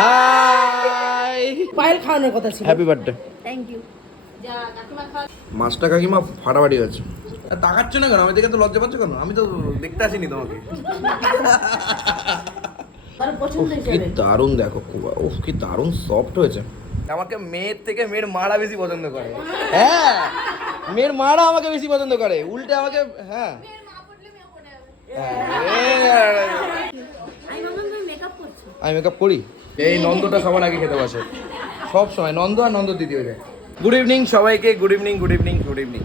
High Payel খাওয়ানোর কথা ছিল। হ্যাপি বার্থডে থ্যাংক ইউ মাছটা কাকিমা ফাটাফাটি হচ্ছে তাকাচ্ছ না কেন? আমি দেখে তো লজ্জা পাচ্ছ কেন? আমি তো দেখতে আসিনি তোমাকে। কি দারুণ দেখো ওফ কি দারুণ সফট হয়েছে। আমাকে মেয়ের থেকে মেয়ের মারা বেশি পছন্দ করে। হ্যাঁ মেয়ের মারা আমাকে বেশি পছন্দ করে। উল্টে আমাকে হ্যাঁ। হ্যাঁ, আমি মেকআপ করি। এই নন্দটা সবার আগে খেতে বসে। সব সময় নন্দ আর নন্দ দিদি হয়ে যায়। গুড ইভিনিং সবাইকে good evening good evening good evening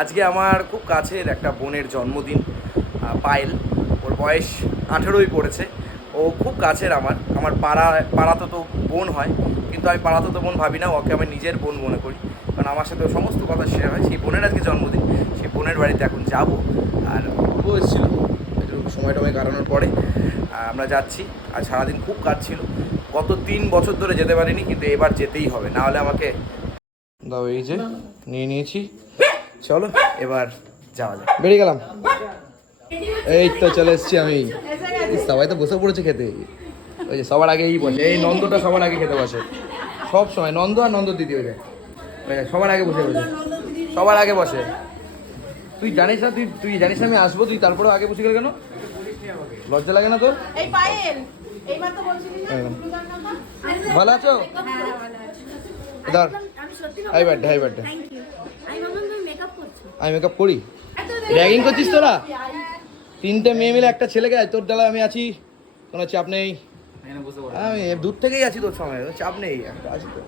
আজকে আমার খুব কাছের একটা বোনের জন্মদিন পায়েল। ওর বয়স আঠেরোই পড়েছে। ও খুব কাছের আমার। আমার পাড়া পাড়াতো তো বোন হয়, কিন্তু আমি পাড়াতো তো বোন ভাবি না, ওকে আমি নিজের বোন মনে করি। কারণ আমার সাথে সমস্ত কথা শেয়ার হয়। সেই বোনের আজকে জন্মদিন, সেই বোনের বাড়িতে এখন যাব। আর ও এসেছিল। একটু সময় টময় কাটানোর পরে। আমরা যাচ্ছি। আর সারাদিন খুব কাজ ছিল গত তিন বছর ধরে যেতে পারিনি কিন্তু এবার যেতেই হবে না হলে আমাকে দাও এই যে নিয়ে নিয়েছি। চলো এবার যাওয়া যাক। বেরিয়ে গেলাম। এই তো চলে এসেছি আমি। সবাই তো বসে পড়েছে খেতে। ওই যে সবার আগে এই বসে। এই নন্দটা সবার আগে খেতে বসে। সব সময় নন্দ আর নন্দ দিদি ওই সবার আগে বসে বসে। সবার আগে বসে। তুই জানিস না তুই তুই জানিস না আমি আসব তুই তারপরে আগে বসে গেলে কেন? লজ্জা লাগে না তোর? এই পায়েল। বলছিলি ভালো আছো? ধর আমি সত্যি হাই বার্থডে হাই বার্থডে। আমি মেকআপ করছ? আমি মেকআপ করি। র্যাগিং করছিস তোরা? তিনটে মেয়ে মিলে একটা ছেলেকে তোর ডালা আমি আছি কোনো চাপ নেই। আমি দূর থেকেই আছি তোর সময় চাপ নেই একটা আছি তো।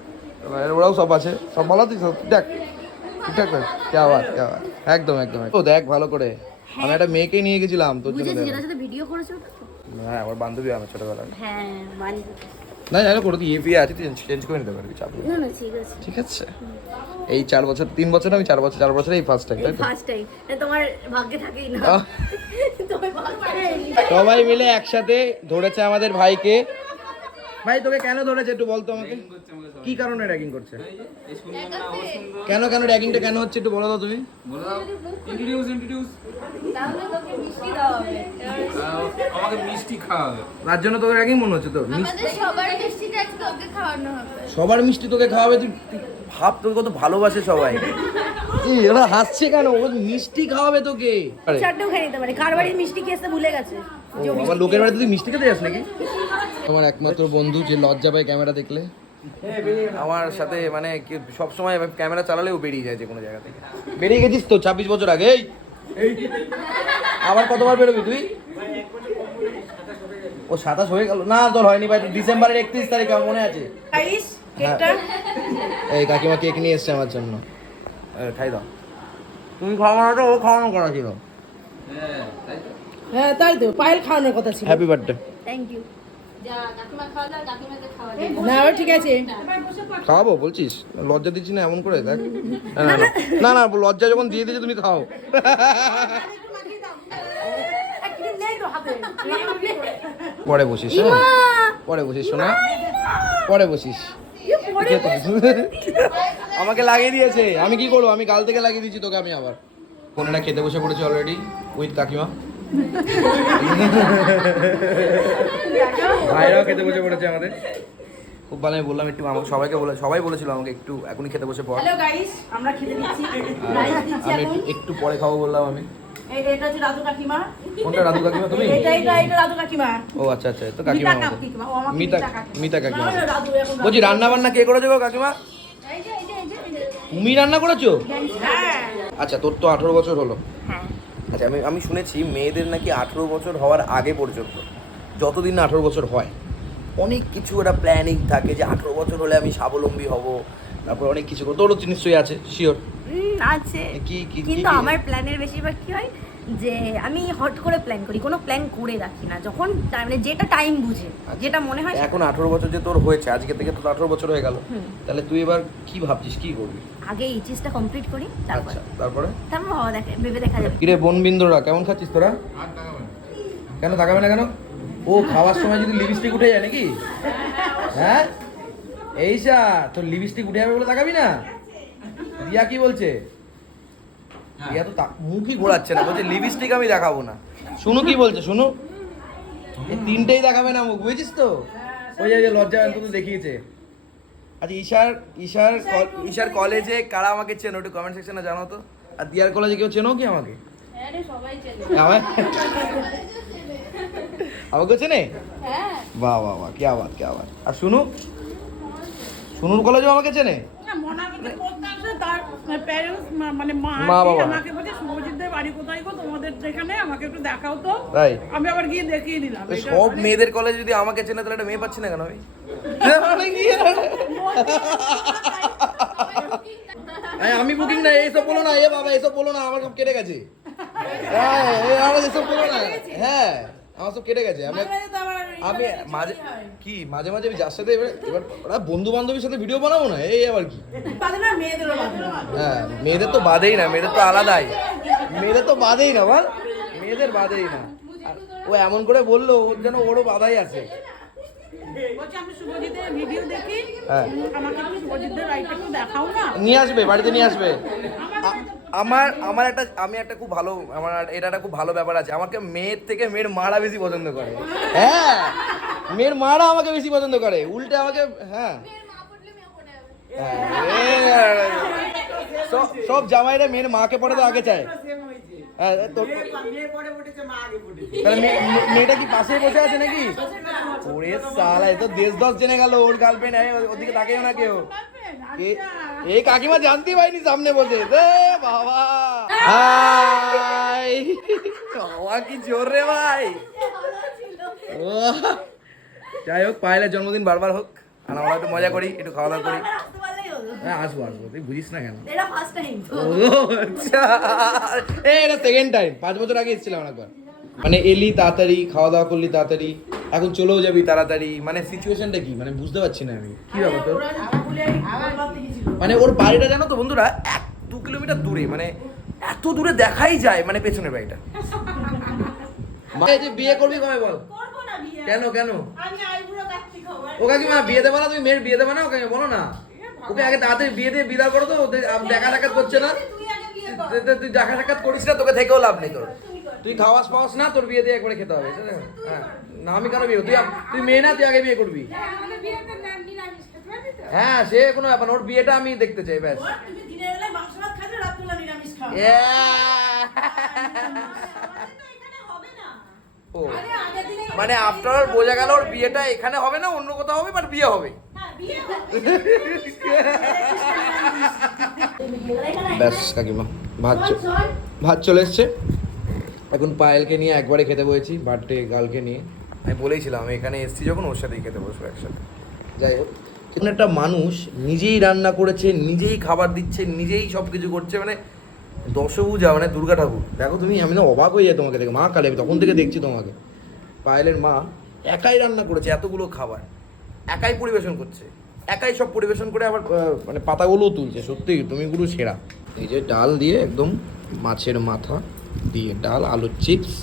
ওরাও সব আছে। সব ভালো আছিস? দেখ ঠিকঠাক কে আবার কে আবার একদম একদম ও দেখ ভালো করে। আমি একটা মেয়েকে নিয়ে গেছিলাম তোর জন্য ভিডিও করেছ? হ্যাঁ আমার বান্ধবী আমার ছোটবেলায় হ্যাঁ মানি না জানো কোনো ইয়ে ফিয়ে আছে? তুই চেঞ্জ করে নিতে পারবি চাপ না না ঠিক আছে। ঠিক আছে। এই চার বছর তিন বছর আমি চার বছর চার বছর এই ফার্স্ট টাইম তাই তো? ফার্স্ট টাইম তোমার ভাগ্যে থাকেই না। সবাই মিলে একসাথে ধরেছে আমাদের ভাইকে। ভাই তোকে কেন ধরেছে একটু বলতো আমাকে? কি কারণে র্যাগিং করছে? কেন কেন র্যাগিংটা কেন হচ্ছে একটু বলো তো তুমি? ইন্ট্রোডিউস ইন্ট্রোডিউস আমাকে মিষ্টি খাওয়াবে। তার জন্য তোকে র্যাগিং মনে হচ্ছে তো? সবার মিষ্টি তোকে খাওয়াবে? তুই ভাব তোকে কত ভালোবাসে সবাই। এরা হাসছে কেন? ও মিষ্টি খাওয়াবে তোকে। চারটেও খেয়ে নিতে পারে। কার বাড়ির মিষ্টি খেতে ভুলে গেছে? আমার লোকের বাড়িতে তুই মিষ্টি খেতে যাস নাকি? আমার একমাত্র বন্ধু যে লজ্জা পায় ক্যামেরা দেখলে। আমার সাথে মানে সব সময় ক্যামেরা চালালেও বেরিয়ে যায় যে কোনো জায়গা থেকে। বেরিয়ে গেছিস তো? ছাব্বিশ বছর আগে এই। আবার কতবার বেরোবি তুই? ও সাতাশ হয়ে গেল। না তোর হয়নি ভাই ডিসেম্বরের একত্রিশ তারিখ আমার মনে আছে। গাইস এই কাকিমা কেক নিয়ে এসছে আমার জন্য। খাই দাও। তুমি খাওয়ানোটা ও খাওয়ানো করা ছিল। হ্যাঁ তাই তো হ্যাঁ তাই তো পায়েল খাওয়ানোর কথা ছিল। হ্যাপি বার্থডে থ্যাংক ইউ যা কাকিমা খাওয়া দাও কাকিমাকে খাওয়া না ও ঠিক আছে। খাওয়াবো বলছিস? লজ্জা দিচ্ছি না এমন করে দেখ। না, না, না লজ্জা যখন দিয়ে দিয়েছে তুমি খাও। পরে বসিস হ্যাঁ? পরে বসিস শোনা পরে বসিস। আমাকে লাগিয়ে দিয়েছে। আমি কি করব? আমি কাল থেকে লাগিয়ে দিয়েছি তোকে আমি আবার। কোনটা খেতে বসে পড়েছে অলরেডি উইথ কাকিমা। ভাইরাও খেতে বসে পড়েছে আমাদের। খুব ভালো আমি বললাম একটু আমাকে সবাইকে বলে সবাই বলেছিল আমাকে একটু এখনই খেতে বসে পড়। হ্যালো গাইস আমরা খেতে দিচ্ছি। আমি একটু- একটু পরে খাব বললাম আমি। এই এটা হচ্ছে রাজু কাকিমা। কোনটা রাধু কাকিমা তুমি? এটা এটা এটা রাজু কাকিমা। ও আচ্ছা আচ্ছা তো কাকিমা মিতা মিতা বলছি রান্না বান্না কে করেছ গো কাকিমা? তুমি রান্না করেছ? হ্যাঁ। আচ্ছা তোর তো আঠেরো বছর হলো। হ্যাঁ। আচ্ছা আমি আমি শুনেছি মেয়েদের নাকি আঠেরো বছর হওয়ার আগে পর্যন্ত যতদিন না আঠেরো বছর হয় অনেক কিছু একটা প্ল্যানিং থাকে যে আঠেরো বছর হলে আমি স্বাবলম্বী হব তারপর অনেক কিছু করব। তোরও তো নিশ্চয়ই আছে শিওর আছে। কি কি কিন্তু আমার প্ল্যানের বেশিরভাগ কি হয় যে আমি হট করে প্ল্যান করি কোনো প্ল্যান করে রাখি না। যখন টা- মানে যেটা টাইম বুঝে যেটা মনে হয় এখন আঠেরো বছর যে তোর হয়েছে আজকে থেকে তোর আঠেরো বছর হয়ে গেল। তাহলে তুই এবার কি ভাবছিস কি করবি? আগে এই চিজটা কমপ্লিট করি তারপর আচ্ছা তারপরে? তারপর ভাবা দেখে ভেবে দেখা যাবে। কিরে বোন বিন্দুরা কেমন খাচ্ছিস তোরা। কেন তাকাবে না কেন? ও খাওয়ার সময় যদি লিপস্টিক উঠে যায় নাকি? হ্যাঁ? এই সা তোর লিপস্টিক উঠে যাবে বলে তাকাবি না? রিয়া কি বলছে? রিয়া তো মুখই ঘোরাচ্ছে না বলছে লিপস্টিক আমি দেখাবো না। শুনু কি বলছে শুনু? এই তিনটেই দেখাবে না মুখ বুঝেছিস তো? ওই যে- যে লজ্জা অন্তত দেখিয়েছে। আচ্ছা ঈশার ঈশার ঈশার কলেজে কারা আমাকে চেনো একটু কমেন্ট সেকশনে জানাও তো? আর দিয়ার কলেজে কেউ চেনো কি আমাকে? হ্যাঁ রে সবাই চেনে। আমার আমাকে চেনে? হ্যাঁ। বাহ বাহ বাহ কে বাত কে বাত। আর শুনু? শুনুর কলেজও আমাকে চেনে? না, মনালিতে পড়তে আসে, তার parents, মা- মানে মা মা আর কি বাবা। আমাকে বলছে, শুভজিৎদের বাড়ি কোথায় গো? তোমাদের যেখানে আমাকে একটু দেখাও তো। তাই? আমি আবার গিয়ে দেখিয়ে দিলাম। সব মানে- মেয়েদের কলেজে যদি আমাকে চেনে তাহলে একটা মেয়ে পাচ্ছি না কেন আমি? মানে বুকিং না এইসব বলো না এ বাবা এসব বলো না আমার সব কেটে গেছে। হ্যাঁ এসব বলো না। হ্যাঁ। আমার সব কেটে গেছে। আমি আমি মাঝে। কি? মাঝে মাঝে আমি যার সাথে এবার এবার ওরা বন্ধু বান্ধবীর সাথে ভিডিও বানাবো না? এই আবার কি? বাদে না মেয়েদেরও বাদে। না। হ্যাঁ মেয়েদের তো বাদেই না মেয়েদের তো আলাদাই। মেয়েদের তো বাদেই না বল। মেয়েদের বাদেই না। আর ও এমন করে বলল ওর যেন ওরও বাধাই আছে। হ্যাঁ। নিয়ে আসবে বাড়িতে নিয়ে আসবে। আমার আমার একটা আমি একটা খুব ভালো আমার এটা একটা খুব ভালো ব্যাপার আছে। আমাকে মেয়ের থেকে মেয়ের মারা বেশি পছন্দ করে। হ্যাঁ মেয়ের মারা আমাকে বেশি পছন্দ করে। উল্টে আমাকে হ্যাঁ। হ্যাঁ, এ, সব- সব জামাইরা মেয়ের মাকে পড়ে তো আগে চায়। হ্যাঁ মেয়েটা কি পাশে বসে আছে নাকি? ওরে সালা এ তো দেশ দশ জেনে গেল ওর গার্লফ্রেন্ড ওদিকে তাকেও না কেউ। এই কাকিমা পারিনি সামনে বসে। বাবা। হাই। বাবা কি জোর রে ভাই। ও যাই হোক পায়েলের জন্মদিন বারবার হোক আর আমরা একটু মজা করি একটু খাওয়া দাওয়া করি। হ্যাঁ আসব আসব। তুই বুঝিস না কেন? এটা ফার্স্ট টাইম ও আচ্ছা। এটা সেকেন্ড টাইম পাঁচ বছর আগে এসেছিলাম একবার। মানে এলি তাড়াতাড়ি খাওয়া দাওয়া করলি তাড়াতাড়ি এখন চলেও যাবি তাড়াতাড়ি। মানে সিচুয়েশনটা কি? মানে বুঝতে পারছি না আমি। কি ব্যাপার তোর। মানে ওর বাড়িটা জানো তো বন্ধুরা এক দু কিলোমিটার দূরে। মানে এত দূরে দেখাই যায় মানে পেছনের বাড়িটা। মা, যে বিয়ে করবি কবে বল। কেন কেন? ও কাকিমা বিয়ে দেবো না তুমি মেয়ের বিয়ে দেবো না ওকে বলো না। ওকে আগে তাড়াতাড়ি বিয়ে দিয়ে বিদায় করো তো দেখা সাক্ষাৎ করছে না। তুই দেখা সাক্ষাৎ করিস না তোকে থেকেও লাভ নেই তোর। তুই খাওয়াস পাওয়াস না তোর বিয়ে দিয়ে একবারে খেতে হবে হ্যাঁ। না আমি কেন বিয়ে তুই তুই মেয়ে না তুই আগে বিয়ে করবি। হ্যাঁ সে কোনো ব্যাপার ওর বিয়েটা আমি দেখতে চাই ব্যাস। মানে আফটার অল বোঝা গেল ওর বিয়েটা এখানে হবে না অন্য কোথাও হবে বাট বিয়ে হবে। ব্যাস, কাকিমা, ভাত ভাত চলে এসছে। এখন পায়েলকে নিয়ে একবারে খেতে বসেছি বার্থডে গার্লকে নিয়ে। আমি বলেইছিলাম এখানে এসেছি যখন ওর সাথেই খেতে বসবো একসাথে। যাই হোক, এখন একটা মানুষ নিজেই রান্না করেছে, নিজেই খাবার দিচ্ছে, নিজেই সব কিছু করছে মানে দশভূজা মানে দুর্গা ঠাকুর। দেখো তুমি, আমি না অবাক হয়ে যাই তোমাকে দেখে। মা কালে তখন থেকে দেখছি তোমাকে। পায়েলের মা একাই রান্না করেছে এতগুলো খাবার। একাই পরিবেশন করছে। একাই সব পরিবেশন করে আবার আহ, মানে পাতাগুলোও তুলছে। সত্যি তুমি গুরু সেরা। এই যে ডাল দিয়ে একদম মাছের মাথা দিয়ে ডাল আলুর চিপস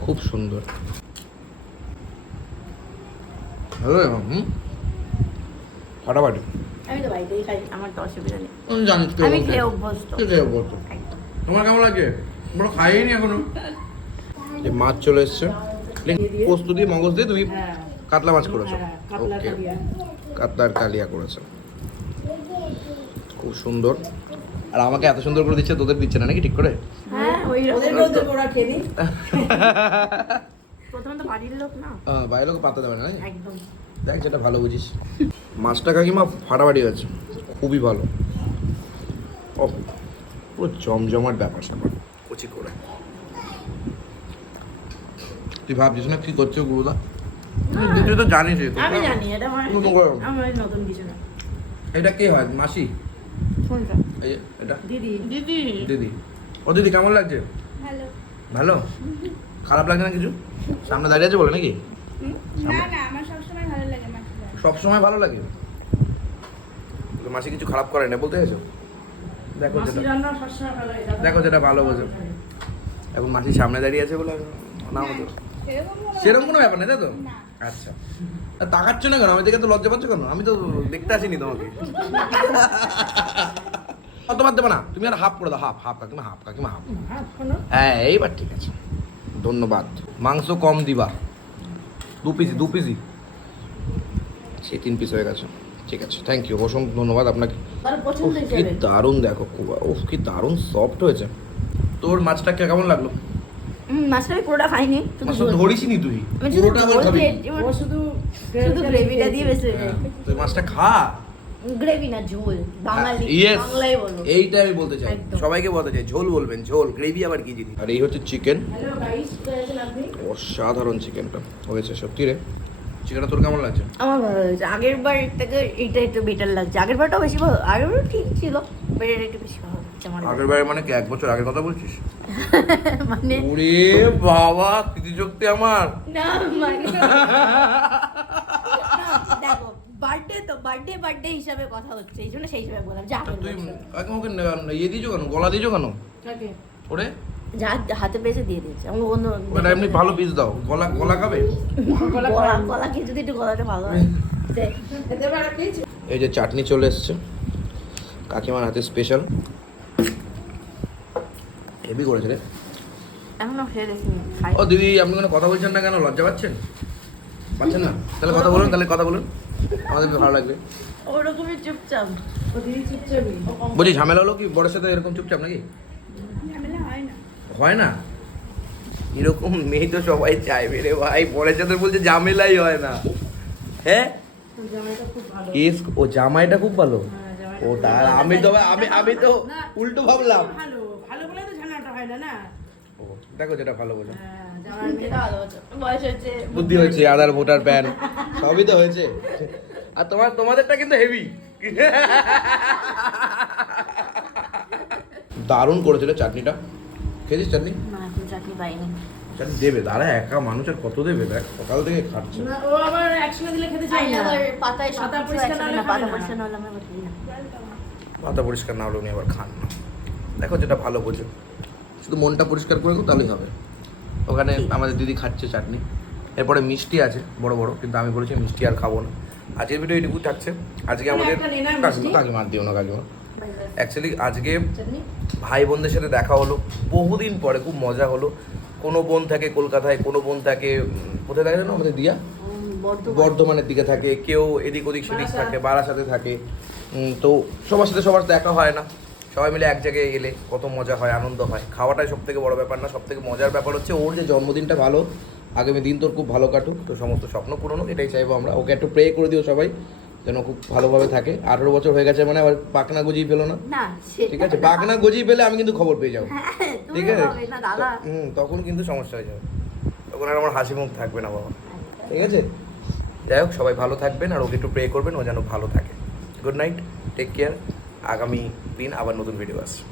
খুব সুন্দর। হুম? ফাটাফাটি। আমি তো বাড়িতেই খাই আমার তো অসুবিধা নেই। আমি আমি খেয়ে অভ্যস্ত। খেয়ে অভ্যস্ত? তোমার কেমন লাগে? আমরা খাইনি এখনও? যে মাছ চলে এসছে। পোস্ত দিয়ে মগজ দিয়ে তুমি হ্যাঁ, কাতলা মাছ করেছ? হ্যাঁ, কাতলা ওকে কালিয়া। কাতলার কালিয়া করেছ। খুব সুন্দর। আর আমাকে এত সুন্দর করে দিচ্ছে তোদের দিচ্ছে না নাকি ঠিক করে? হ্যাঁ ওই ওদেরকেও দেবো, ওরা খেয়ে নিক। প্রথমে তো লোক না। আহ, বাইরে লোক পাতা দেবে না দেখ যেটা ভালো বুঝিস। মাছটা কাকিমা ফাটাফাটি আছে খুবই ভালো। ও পুরো ব্যাপার স্যাপার। কচি করে। তুই ভাবছিস না কি করছ গুরুদা? তুই তো জানিস আমি জানি এটা আমার নতুন করে। কিছু না। এটা কে হয়? মাসি? কোনটা? এটা। দিদি। দিদি। দিদি। ও দিদি কেমন লাগছে? ভালো। ভালো? খারাপ লাগছে না কিছু? সামনে দাঁড়িয়ে আছে বলে নাকি? না না আমার সবসময় ভালো লাগে সব সময় ভালো লাগে? মাসি কিছু খারাপ করে না বলতে গেছো দেখো যেটা ভালো দেখো যেটা ভালো বোঝো। এখন মাসি সামনে দাঁড়িয়ে আছে বলে না হতো সেরকম কোনো ব্যাপার নেই তাই তো? না। আচ্ছা। তাকাচ্ছ না কেন? আমি দেখে তো লজ্জা পাচ্ছ কেন? আমি তো দেখতে আসিনি তোমাকে। অতবার দেবো না। তুমি আর হাফ করে দাও হাফ হাফ কাকিমা হাফ কাকিমা হাফ। হ্যাঁ, হ্যাঁ এইবার ঠিক আছে। ধন্যবাদ। মাংস কম দিবা। দু পিসি দু পিসি সেই তিন পিস হয়ে গেছে। ঠিক আছে। থ্যাংক ইউ অসংখ্য ধন্যবাদ আপনাকে। কি দারুণ দেখো খুব উফ কি দারুণ সফট হয়েছে। তোর মাছটা কে- কেমন লাগল? মাছটা আমি পুরোটা খাইনি শুধু। ধরিসনি তুই। পুরোটা আবার খাবি। ও শুধু শুধু গ্রেভিটা দিয়ে বেশি হ্যাঁ, তুই মাছটা খা। গ্রেভি না ঝোল। বাঙালি ইয়েস বাংলাই বলো। এইটাই আমি বলতে চাই। সবাইকে বলতে চাই ঝোল বলবেন ঝোল গ্রেভি আবার কি জিনিস? আর এই হচ্ছে চিকেন হ্যালো গাইস পেয়েছেন আপনি? অসাধারণ চিকেনটা হয়েছে সত্যি রে। চিকেনটা তোর কেমন লাগছে? আমার ভালো লাগছে। আগের বার থেকে এটা একটু বেটার লাগছে। আগের বারটাও বেশি ভালো আগের বার ঠিক ছিল বাট এটা একটু বেশি ভালো। আমার আগের বারে মানে কি এক বছর আগের কথা বলছিস? মানে ওরে বাবা স্মৃতিশক্তি আমার। না মানে দেখো বার্থডে তো বার্থডে বার্থডে হিসাবে কথা হচ্ছে এই জন্য সেই হিসাবে বললাম যা তুই। ওকে ইয়ে দিয়েছ কেন? গলা দিয়েছ কেন? ওরে? যা হাতে পেয়েছে দিয়ে দিয়েছে ওটা এমনি ভালো পিস দাও গলা গলা খাবে? গলা গলা খেয়ে যদি একটু গলাটা ভালো হয়। এই যে চাটনি চলে এসছে কাকিমার হাতে স্পেশাল হেভি করেছে রে। এখনও খেয়ে দেখিনি খাই ও দিদি আপনি কোনো কথা বলছেন না কেন? লজ্জা পাচ্ছেন? পাচ্ছেন না? তাহলে কথা বলুন তাহলে কথা বলুন। আমাদের ভালো লাগবে। ওরকমই চুপচাপ। ও দিদি চুপচাপই। ও বলছি ঝামেলা হলো কি? বড়ের সাথে এরকম চুপচাপ নাকি? হয় না। এরকম মেয়ে তো সবাই চাইবে রে ভাই। বরের সাথে বলছে ঝামেলাই হয় না। হ্যাঁ ও জামাইটা খুব ভালো। হ্যাঁ, ও তার আমি তো আমি আমি তো উল্টো ভাবলাম ভালো ভালো বলে তো ঝামেলাটা হয় না? না ও দেখো যেটা ভালো বোঝো। হ্যাঁ বুদ্ধি হয়েছে আধার ভোটার প্যান সবই তো হয়েছে। আর তোমার তোমাদেরটা কিন্তু হেভি দারুণ করেছিল চাটনিটা। খেয়েছিস চাটনি? চাটনি পাইনি। চাটনি দেবে দাঁড়া একা মানুষ আর কত দেবে? দেখ সকাল থেকে খাচ্ছে। ও আবার একসঙ্গে দিলে খেতে চাই না। পাতায় পাতা পরিষ্কার না পাতা পরিষ্কার না হলে আমি। মাথা পরিষ্কার না হলে উনি আবার খান না। দেখো যেটা ভালো বোঝো। শুধু মনটা পরিষ্কার করে তাহলেই হবে। ওখানে আমাদের দিদি খাচ্ছে চাটনি। এরপরে মিষ্টি আছে বড় বড় কিন্তু আমি বলেছি মিষ্টি আর খাব না। আজকের ভিডিও এটুকু থাকছে। আজকে আমাদের নে না কাকিমা কাকিমা দিও না কাকিমা। অ্যাকচুয়ালি আজকে ভাই বোনদের সাথে দেখা হলো। বহুদিন পরে খুব মজা হলো। কোনো বোন থাকে কলকাতায় কোনো বোন থাকে কোথায় থাকে জানো আমাদের দিয়া? বর্ধমানের দিকে থাকে। কেউ এদিক ওদিক সেদিক থাকে বারাসাতে থাকে। তো সবার সাথে সবার দেখা হয় না। সবাই মিলে এক জায়গায় এলে কত মজা হয় আনন্দ হয়। খাওয়াটাই সব থেকে বড় ব্যাপার না সব থেকে মজার ব্যাপার হচ্ছে ওর যে জন্মদিনটা ভালো আগামী দিন তোর খুব ভালো কাটুক তো সমস্ত স্বপ্ন পূরণ হোক এটাই চাইব আমরা। ওকে একটু প্রে করে দিও সবাই যেন খুব ভালোভাবে থাকে। আঠেরো বছর হয়ে গেছে মানে আবার পাকনা গজিয়ে পেল না? ঠিক আছে। পাকনা গজিয়ে পেলে আমি কিন্তু খবর পেয়ে যাব। হ্যাঁ, ঠিক আছে? হুম তখন কিন্তু সমস্যা হয়ে যাবে। তখন আর আমার হাসি মুখ থাকবে না বাবা। ঠিক আছে? যাই হোক সবাই ভালো থাকবেন আর ওকে একটু প্রে করবেন ও যেন ভালো থাকে। গুড নাইট টেক কেয়ার আগামী দিন আবার নতুন ভিডিও আসছে